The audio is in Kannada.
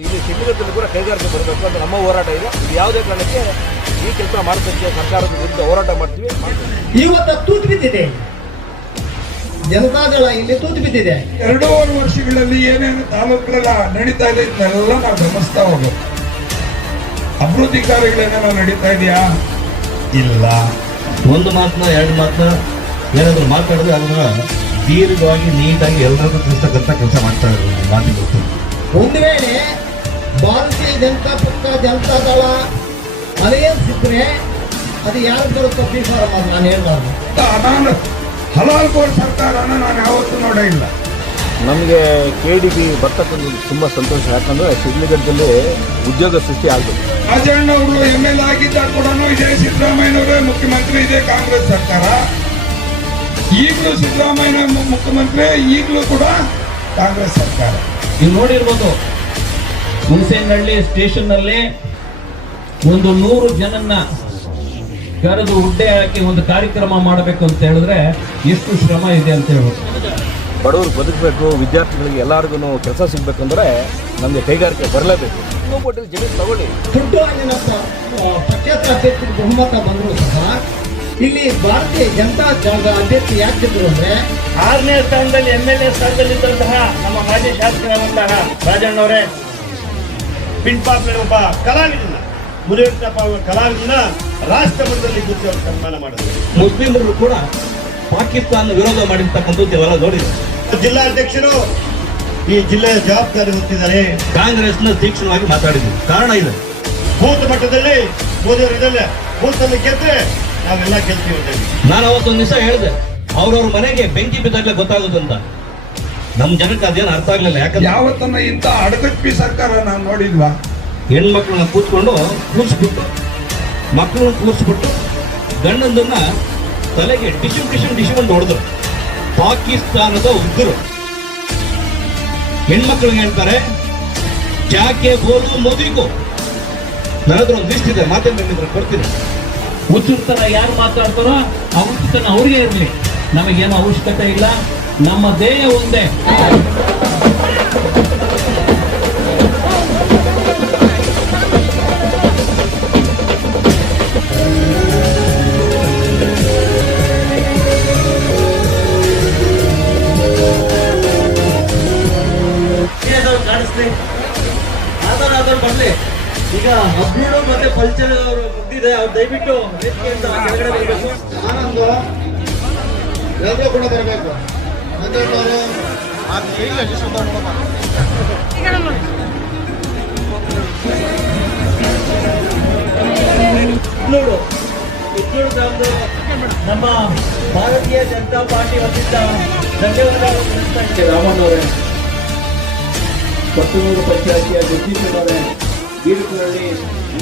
ಇಲ್ಲಿ ಶಿಡ್ಲಘಟ್ಟದಲ್ಲಿ ಕೂಡ ಕೈಗಾರಿಕೆ ಬರಬೇಕು ಅಂತ ನಮ್ಮ ಹೋರಾಟ ಇದೆ. ಇದು ಯಾವುದೇ ಕಾರಣಕ್ಕೆ ಈ ಕೆಲಸ ಮಾಡೋದಕ್ಕೆ ಸರ್ಕಾರದ ವಿರುದ್ಧ ಹೋರಾಟ ಮಾಡ್ತೀವಿ. ಇವತ್ತು ತೂತು ಬಿದ್ದಿದೆ, ಜನತಾದಳ ಇಲ್ಲಿ ತೂತು ಬಿದ್ದಿದೆ. 2.5 ವರ್ಷಗಳಲ್ಲಿ ಏನೇನು ತಾಲೂಕುಗಳೆಲ್ಲ ನಡೀತಾ ಇದೆ ಇದನ್ನೆಲ್ಲ ನಾವು ಗಮನಿಸ್ತಾ ಹೋಗೋದು. ಅಭಿವೃದ್ಧಿ ಕಾರ್ಯಗಳೇನೇನೋ ನಡೀತಾ ಇದೆಯಾ? ಇಲ್ಲ. ಒಂದು ಮಾತನ್ನ 2 ಮಾತನ್ನ ಏನಾದ್ರು ಮಾತಾಡಿದ್ರೆ ಅದನ್ನ ದೀರ್ಘವಾಗಿ ನೀಟಾಗಿ ಎಲ್ಲರಿಗೂ ತಿಳಿಸ್ತಕ್ಕಂಥ ಕೆಲಸ ಮಾಡ್ತಾ ಇರೋದು ಮಾತಿಗೆ. ಒಂದು ವೇಳೆ ಭಾರತೀಯ ಜನತಾ ಪಕ್ಷ ಜನತಾದಳ ಅಲಯನ್ಸ್ ಇದ್ರೆ ಅದು ಯಾರು ಬರುತ್ತೋ ಬೀಫಾರಂ ಅದು ನಾನು ಹೇಳ್ಬಾರ್ದು. ನಾನು ಹಲಾಲ್ ಗೋಲ್ಡ್ ಸರ್ಕಾರನ ನಾನು ಯಾವತ್ತೂ ನೋಡೇ ಇಲ್ಲ. ನಮಗೆ KDP ಬರ್ತಕ್ಕಂಥ ತುಂಬ ಸಂತೋಷ. ಯಾಕಂದರೆ ಶಿಡ್ಲಘಟ್ಟದಲ್ಲಿ ಉದ್ಯೋಗ ಸೃಷ್ಟಿ ಆಗಬೇಕು. ರಾಜಣ್ಣವರು MLA ಆಗಿದ್ದಾಗ ಕೂಡ ಇದೇ ಸಿದ್ದರಾಮಯ್ಯನವರೇ ಮುಖ್ಯಮಂತ್ರಿ, ಇದೇ ಕಾಂಗ್ರೆಸ್ ಸರ್ಕಾರ. ಈಗಲೂ ಸಿದ್ದರಾಮಯ್ಯ ಮುಖ್ಯಮಂತ್ರಿ, ಈಗಲೂ ಕೂಡ ಕಾಂಗ್ರೆಸ್ ಸರ್ಕಾರ. ನೀವು ನೋಡಿರ್ಬೋದು, ಹುಣಸೇನಹಳ್ಳಿ ಸ್ಟೇಷನ್ ನಲ್ಲಿ ಒಂದು 100 ಜನನ್ನ ಕರೆದು ಹುಡ್ಡೆ ಹಾಕಿ ಒಂದು ಕಾರ್ಯಕ್ರಮ ಮಾಡಬೇಕು ಅಂತ ಹೇಳಿದ್ರೆ ಎಷ್ಟು ಶ್ರಮ ಇದೆ ಅಂತ ಹೇಳ್ಬೋದು. ಬಡವರು ಬದುಕಬೇಕು, ವಿದ್ಯಾರ್ಥಿಗಳಿಗೆ ಎಲ್ಲರಿಗೂ ಕೆಲಸ ಸಿಗಬೇಕಂದ್ರೆ ನಮಗೆ ಕೈಗಾರಿಕೆ ಬರಲೇಬೇಕು. ಇನ್ನೊಬ್ಬ ಜಮೀನು ತಗೊಳ್ಳಿ. ದುಡ್ಡು ಅಲ್ಲಿನ ಪಕ್ಷೇತರ ಅಭ್ಯರ್ಥಿ ಬಹುಮತ ಬಂದರೂ ಸಹ ಇಲ್ಲಿ ಭಾರತೀಯ ಜನತಾ ದಳದ ಅಭ್ಯರ್ಥಿ ಯಾಕಿದ್ರು ಅಂದ್ರೆ 6ನೇ ಸ್ಥಾನದಲ್ಲಿ MLA ಸ್ಥಾನದಲ್ಲಿ ಇದ್ದಂತಹ ನಮ್ಮ ಮಾಜಿ ಶಾಸಕರಾದಂತಹ ರಾಜಣ್ಣವರೇ ಪಿಂಪಾಪ್ನಲ್ಲಿ ಒಬ್ಬ ಕಲಾವಿದನ ಮುರಿಯಪ್ಪ ಕಲಾವಿದನ ರಾಷ್ಟ್ರ ಮಟ್ಟದಲ್ಲಿ ಗುರುತಿ ಅವರು ಸನ್ಮಾನ ಮಾಡಿದ್ರು. ಮುಸ್ಲಿಮರು ಕೂಡ ಪಾಕಿಸ್ತಾನ ವಿರೋಧ ಮಾಡಿರ್ತಕ್ಕಂಥದ್ದು ಇವೆಲ್ಲ ನೋಡಿದ್ರು. ಜಿಲ್ಲಾಧ್ಯಕ್ಷರು ಈ ಜಿಲ್ಲೆಯ ಜವಾಬ್ದಾರಿ ಹೊತ್ತಿದ್ದಾರೆ. ಕಾಂಗ್ರೆಸ್ನ ತೀಕ್ಷ್ಣವಾಗಿ ಮಾತಾಡಿದ್ರು. ಕಾರಣ ಇದೆ, ಬೂತ್ ಮಟ್ಟದಲ್ಲಿ ಮೋದಿಯವರು ಇದಲ್ಲ, ಬೂತಲ್ಲಿ ಗೆದ್ರೆ ನಾವೆಲ್ಲ ಗೆಲ್ತೀವಿ ಅಂತ. ನಾನು ಅವತ್ತೊಂದು ದಿವಸ ಹೇಳಿದೆ, ಅವ್ರವ್ರ ಮನೆಗೆ ಬೆಂಕಿ ಬಿದ್ದಾಗಲೇ ಗೊತ್ತಾಗೋದು ಅಂತ. ನಮ್ಮ ಜನಕ್ಕೆ ಅದೇನು ಅರ್ಥ ಆಗ್ಲಿಲ್ಲ. ಯಾಕಂದ್ರೆ ಯಾವತ್ತನ್ನ ಇಂಥ ಅಡಗಪ್ಪಿ ಸರ್ಕಾರ ನಾವು ನೋಡಿದ್ವಾ? ಹೆಣ್ಮಕ್ಳನ್ನ ಕೂರಿಸ್ಬಿಟ್ಟು ಮಕ್ಕಳನ್ನ ಕೂರಿಸ್ಬಿಟ್ಟು ಗಂಡಂದನ್ನ ತಲೆಗೆ ಡಿಶ್ ಅಂತ ಹೊಡೆದ್ರು. ಪಾಕಿಸ್ತಾನದ ಉಗ್ರರು ಹೆಣ್ಮಕ್ಳಿಗೆ ಹೇಳ್ತಾರೆ ಜಾಕೆ ಬೋಲು ಮೋದಿಗೂ. ನನ್ನ ಹತ್ರ ಒಂದು ಲಿಸ್ಟ್ ಇದೆ, ಮಾತೇನಿದ್ರೆ ಕೊಡ್ತೀನಿ. ಹುಚ್ಚುತನ ಯಾರು ಮಾತಾಡ್ತಾರೋ ಆ ಹುಚ್ಚುತನ ಅವ್ರಿಗೆ ಇರಲಿ, ನಮಗೇನು ಅವಶ್ಯಕತೆ ಇಲ್ಲ. ನಮ್ಮ ಧ್ಯೇಯ ಒಂದೇ. ಬರ್ಲಿ. ಈಗ ಅಬ್ಬಿಡು ಮತ್ತೆ ಪಲ್ಚರ್ ಅವರು ಮುಗ್ದಿದೆ, ಅವ್ರು ದಯವಿಟ್ಟು ವೇದಿಕೆಯಿಂದ ಕೆಳಗಡೆ ಬರಬೇಕು. ಆನಂದು ಎಲ್ಲರೂ ಕೂಡ ಬರಬೇಕು. ಇಟ್ನೂರು ಗ್ರಾಮದ ನಮ್ಮ ಭಾರತೀಯ ಜನತಾ ಪಾರ್ಟಿ ವತಿಯಿಂದ ಧನ್ಯವಾದಗಳು ತಿಳಿಸ್ತಾ ಇದ್ದೇವೆ. ರಾಮಣ್ಣವರೇ, ಕೊತ್ತನೂರು ಪಂಚಾಯತಿಯ ಜಗದೀಶ್ ಅವರೇ, ಬೀರುಕುರಳ್ಳಿ